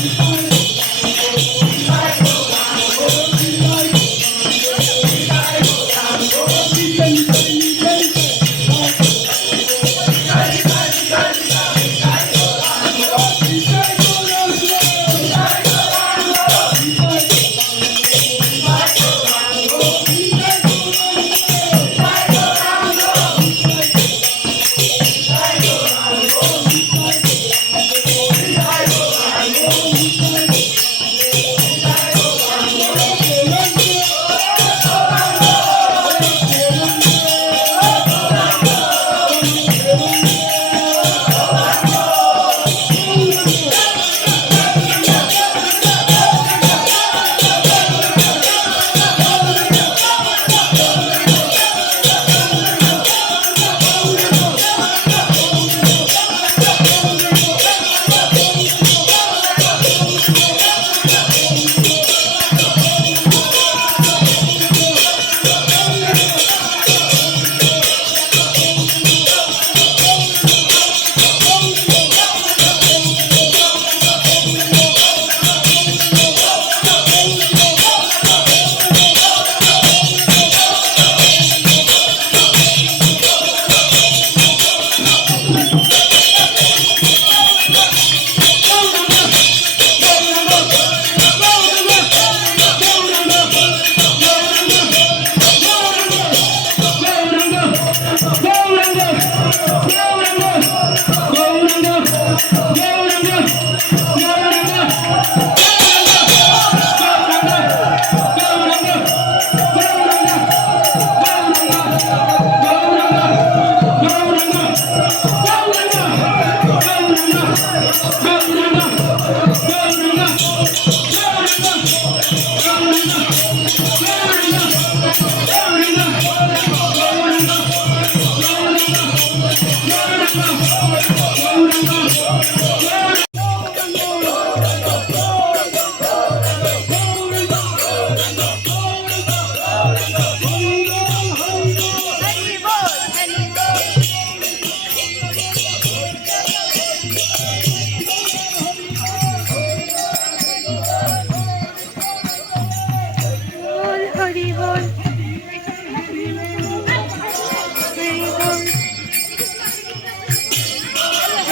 Thank you.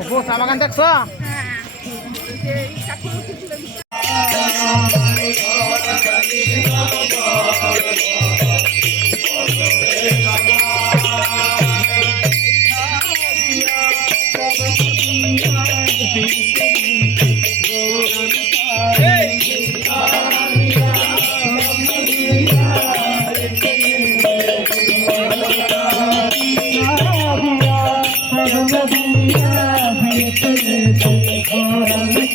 Oppo চাহ বাগান দেখছো ोरम्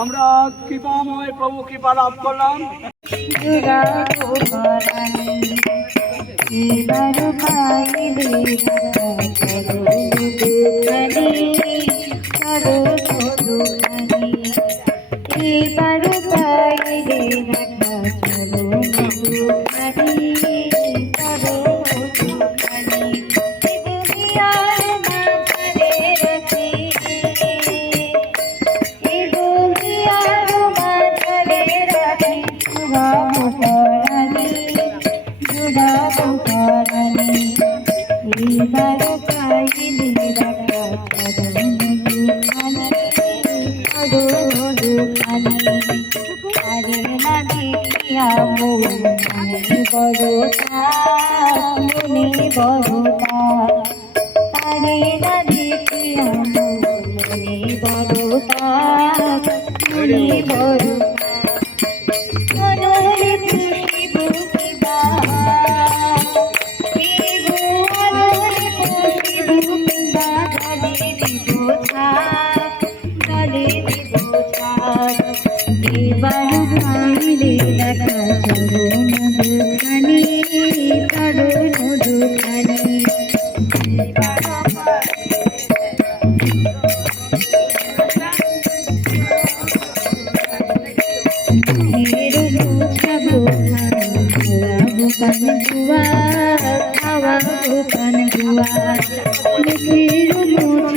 আমরা কৃপাময় প্রভু কৃপা লাভ করলাম। এবার পাই দেব পারো আরে নবী আমি বড়তা মুনি বড়তা আরে নবী আমি বড়তা মুনি বড়তা भूपन गुआ खावा भूपन गुआ मेरे मोती